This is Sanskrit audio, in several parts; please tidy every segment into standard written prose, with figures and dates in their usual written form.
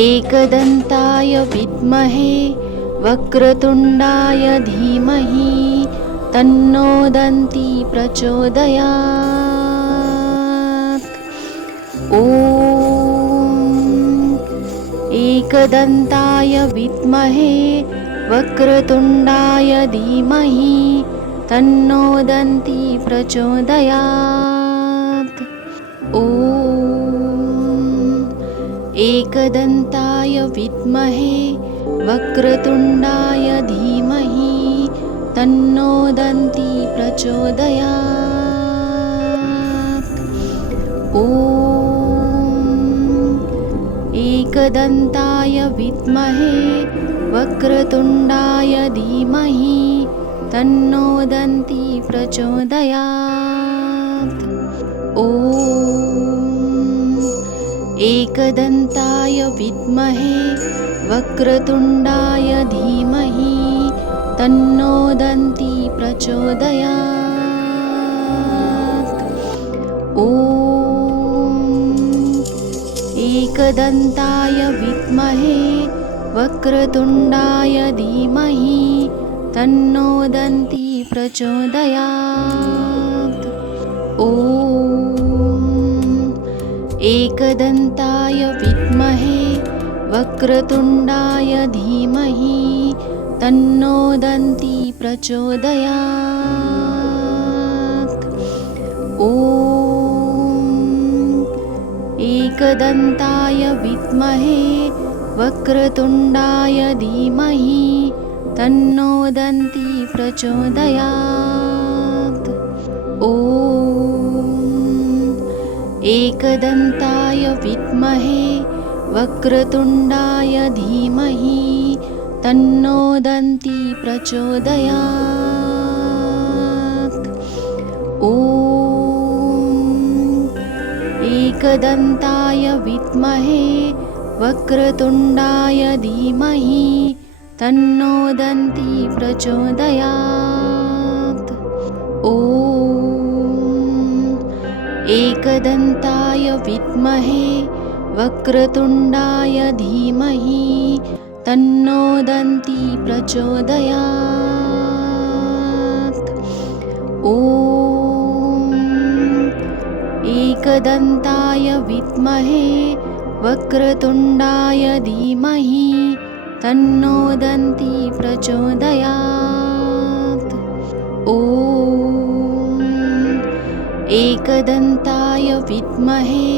एकदन्ताय विद्महे वक्रतुण्डाय धीमहि तन्नो दन्ती प्रचोदयात्। ॐ एकदन्ताय विद्महे वक्रतुण्डाय धीमहि तन्नो दन्ती प्रचोदयात्। ॐ एकदन्ताय विद्महे वक्रतुण्डाय धीमहि तन्नो दन्ती प्रचोदयात्। ॐ एकदन्ताय विद्महे वक्रतुण्डाय धीमहि तन्नो दन्ती प्रचोदयात्। ॐ एकदन्ताय विद्महे वक्रतुण्डाय धीमहि तन्नो दन्ती प्रचोदयात्। ॐ एकदन्ताय विद्महे वक्रतुण्डाय धीमहि तन्नो दन्ती प्रचोदयात्। ॐ एकदन्ताय विद्महे वक्रतुण्डाय धीमहि तन्नो दन्ती प्रचोदयात्। ॐ एकदन्ताय विद्महे वक्रतुण्डाय धीमहि तन्नो दन्ती प्रचोदयात्। ॐ एकदन्ताय विद्महे वक्रतुण्डाय धीमहि तन्नो दन्ती प्रचोदयात्। ॐ एकदन्ताय विद्महे वक्रतुण्डाय धीमहि तन्नो दन्ती प्रचोदयात्। ॐ एकदन्ताय विद्महे वक्रतुण्डाय धीमहि तन्नो दन्ती प्रचोदयात्। ॐ एकदन्ताय विद्महे वक्रतुण्डाय धीमहि तन्नो दन्ती प्रचोदयात्। ॐ एकदन्ताय विद्महे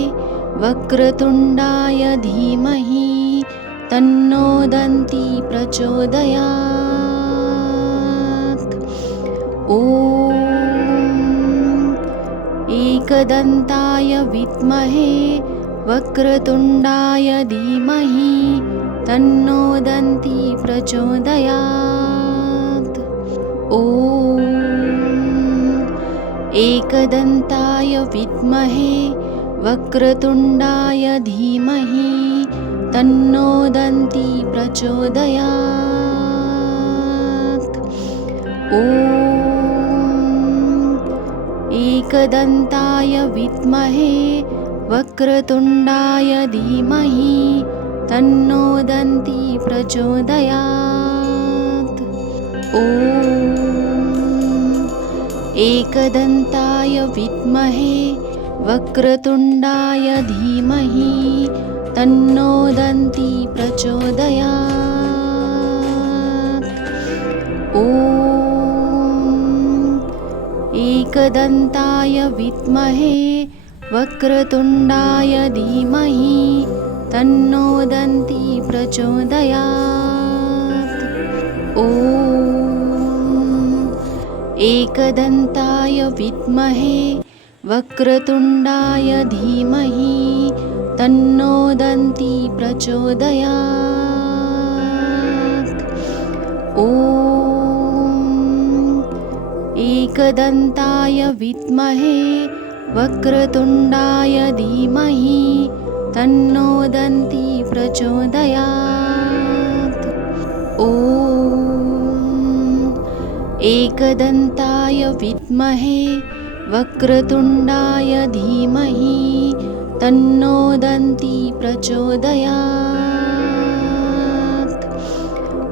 वक्रतुण्डाय धीमहि तन्नो दन्ती प्रचोदयात्। ॐ एकदन्ताय विद्महे वक्रतुण्डाय धीमहि तन्नो दन्ती प्रचोदयात्। ॐ एकदन्ताय विद्महे वक्रतुण्डाय धीमहि तन्नो दन्ती प्रचोदयात्। ॐ एकदन्ताय विद्महे वक्रतुण्डाय धीमहि तन्नो दन्ती प्रचोदयात्। ॐ एकदन्ताय विद्महे वक्रतुण्डाय धीमहि तन्नो दन्ती प्रचोदयात्। ॐ एकदन्ताय विद्महे वक्रतुण्डाय धीमहि तन्नो दन्ती प्रचोदयात्। ॐ एकदन्ताय विद्महे वक्रतुण्डाय धीमहि तन्नो दन्ती प्रचोदयात्। ॐ एकदन्ताय विद्महे वक्रतुण्डाय धीमहि तन्नो दन्ती प्रचोदयात्। ॐ एकदन्ताय विद्महे वक्रतुण्डाय धीमहि तन्नो दन्ती प्रचोदयात्।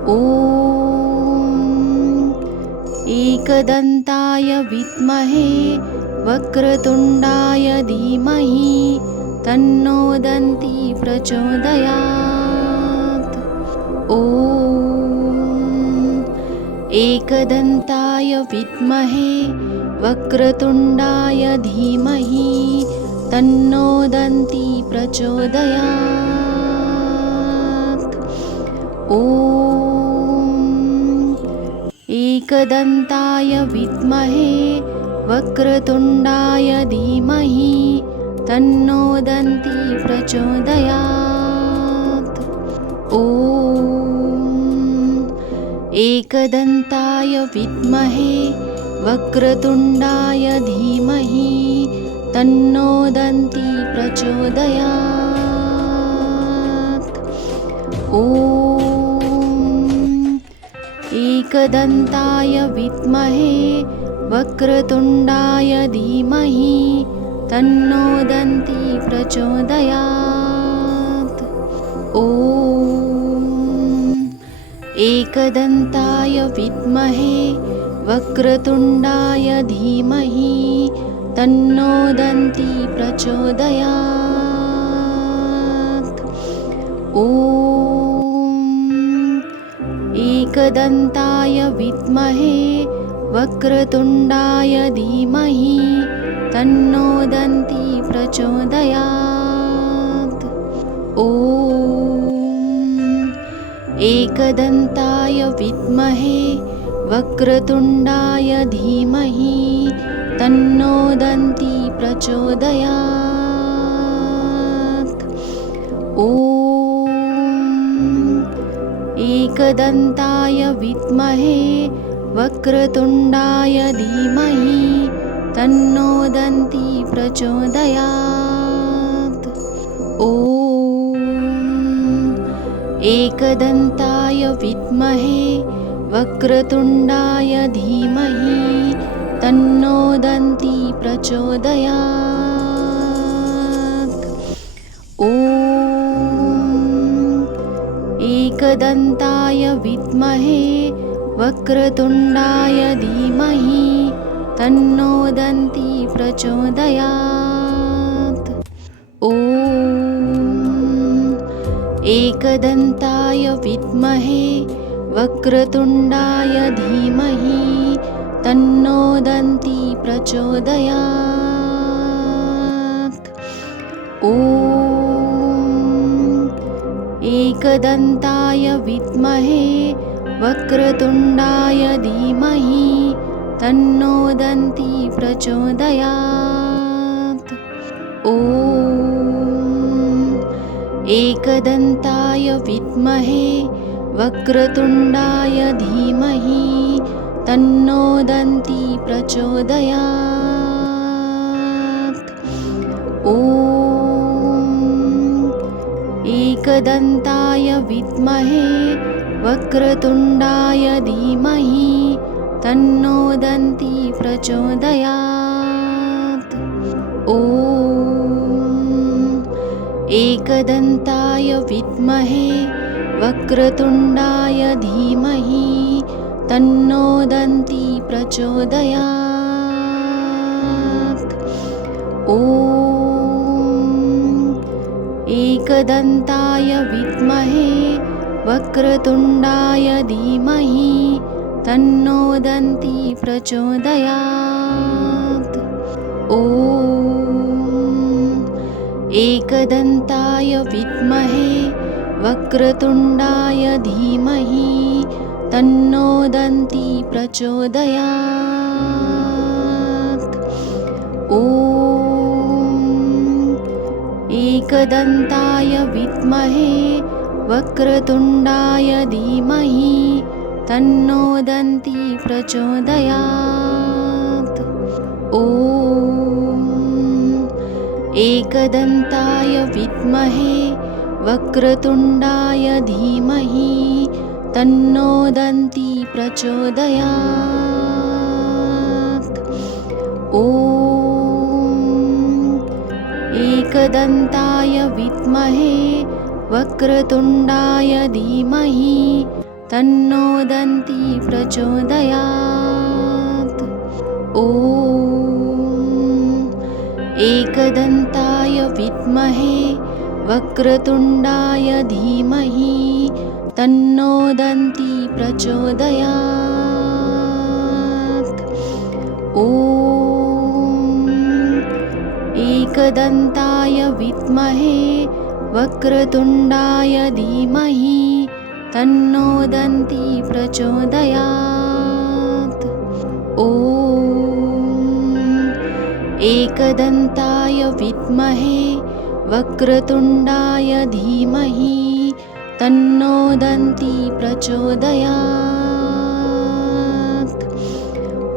ॐ एकदन्ताय विद्महे वक्रतुण्डाय धीमहि तन्नो दन्ती प्रचोदयात्। ॐ एकदन्ताय विद्महे वक्रतुण्डाय धीमहि तन्नो दन्ती प्रचोदयात्। ॐ एकदन्ताय विद्महे वक्रतुण्डाय धीमहि तन्नो दन्ती प्रचोदयात्। ॐ एकदन्ताय विद्महे वक्रतुण्डाय धीमहि तन्नो दन्ती प्रचोदयात्। ॐ एकदन्ताय विद्महे वक्रतुण्डाय धीमहि तन्नो दन्ती प्रचोदयात्। ॐ एकदन्ताय विद्महे वक्रतुण्डाय धीमहि तन्नो दन्ती प्रचोदयात्। ॐ एकदन्ताय विद्महे वक्रतुण्डाय धीमहि तन्नो दन्ती प्रचोदयात्। ॐ एकदन्ताय विद्महे वक्रतुण्डाय धीमहि तन्नो दन्ती प्रचोदयात्। ॐ एकदन्ताय विद्महे वक्रतुण्डाय धीमहि तन्नो दन्ती प्रचोदयात्। ॐ एकदन्ताय विद्महे वक्रतुण्डाय धीमहि तन्नो दन्ती प्रचोदयात्। ॐ एकदन्ताय विद्महे वक्रतुण्डाय धीमहि तन्नो दन्ती प्रचोदयात्। ॐ एकदन्ताय विद्महे वक्रतुण्डाय धीमहि तन्नो दन्ती प्रचोदयात्। ॐ एकदन्ताय विद्महे वक्रतुण्डाय धीमहि तन्नो दन्ती प्रचोदयात्। ॐ एकदन्ताय विद्महे वक्रतुण्डाय धीमहि तन्नो दन्ती प्रचोदयात्। ॐ एकदन्ताय विद्महे वक्रतुण्डाय धीमहि तन्नो दन्ती प्रचोदयात्। ॐ एकदन्ताय विद्महे वक्रतुण्डाय धीमहि तन्नो दन्ती प्रचोदयात्। ॐ एकदन्ताय विद्महे वक्रतुण्डाय धीमहि तन्नो दन्ती प्रचोदयात्। ॐ एकदन्ताय विद्महे वक्रतुण्डाय धीमहि तन्नो दन्ती प्रचोदयात्। ॐ एकदन्ताय विद्महे वक्रतुण्डाय धीमहि तन्नो दन्ती प्रचोदयात्। ॐ एकदन्ताय विद्महे वक्रतुण्डाय धीमहि तन्नो दन्ती प्रचोदयात्। ॐ एकदन्ताय विद्महे वक्रतुण्डाय धीमहि तन्नो दन्ती प्रचोदयात्। ॐ एकदन्ताय विद्महे वक्रतुण्डाय धीमहि तन्नो दन्ती प्रचोदयात्। ॐ एकदन्ताय विद्महे वक्रतुण्डाय धीमहि तन्नो दन्ती प्रचोदयात्। ॐ एकदन्ताय विद्महे वक्रतुण्डाय धीमहि तन्नो दन्ती प्रचोदयात्।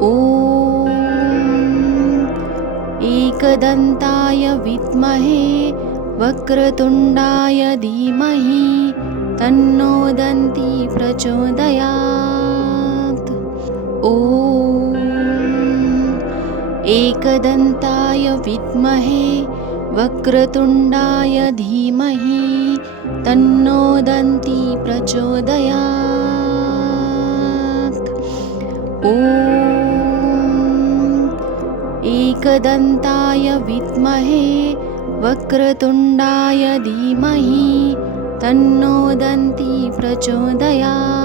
ॐ एकदन्ताय विद्महे वक्रतुण्डाय धीमहि तन्नो दन्ती प्रचोदयात्। ॐ एकदन्ताय विद्महे वक्रतुण्डाय धीमहि तन्नो दन्ती प्रचोदयात्। ॐ एकदन्ताय विद्महे वक्रतुण्डाय धीमहि तन्नो दन्ती प्रचोदयात्।